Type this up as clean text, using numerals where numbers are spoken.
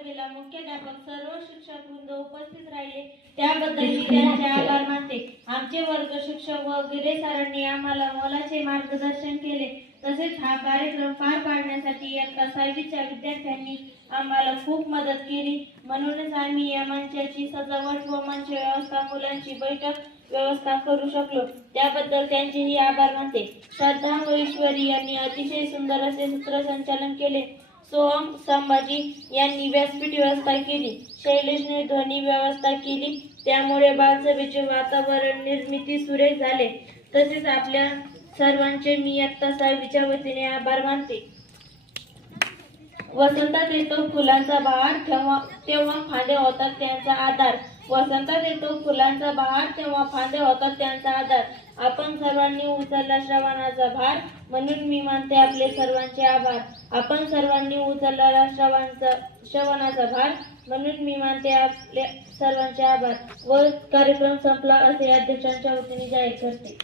सभेला मुख्याध्यापक सर्व शिक्षक वृंद उपस्थित राहिले त्याबद्दल मी त्यांचे आभार मानते। आमचे वर्ग शिक्षक व गिरे सरांनी आम्हाला मोलाचे मार्गदर्शन केले। तसेच हा कार्यक्रम पार पाडण्यासाठी इयत्ता 6वीच्या विद्यार्थ्यांनी आम्हाला खूप मदत केली। म्हणूनच आम्ही या मंचाची सजावट व मंच व्यवस्था मुलांची बैठक व्यवस्था करू शकलो, त्याबद्दल त्यांचेही आभार मानते। श्रद्धा व ईश्वरी यांनी अतिशय सुंदर असे सूत्रसंचालन केले। सोहम संभाजी यांनी व्यासपीठ व्यवस्था केली। शैलेशने ध्वनी व्यवस्था केली, त्यामुळे बालसभेचे वातावरण निर्मिती सुरेख झाले। तसेच आपल्या सर्वांचे मी इयत्ता 6वीच्या वतीने आभार मानते। वसंतात येतो फुलांचा बहार, तेव्हा फांदे होतात त्यांचा आधार। वसंतात येतो फुलांचा बहार, तेव्हा फांदे होतात त्यांचा आधार। आपण सर्वांनी उचलला श्रवणाचा भार, म्हणून मी मानते आपले सर्वांचे आभार। आपण सर्वांनी उचलला श्रवणाचा भार, म्हणून मी मानते आपले सर्वांचे आभार व कार्यक्रम संपला असे अध्यक्षांच्या वतीने जाहीर करते।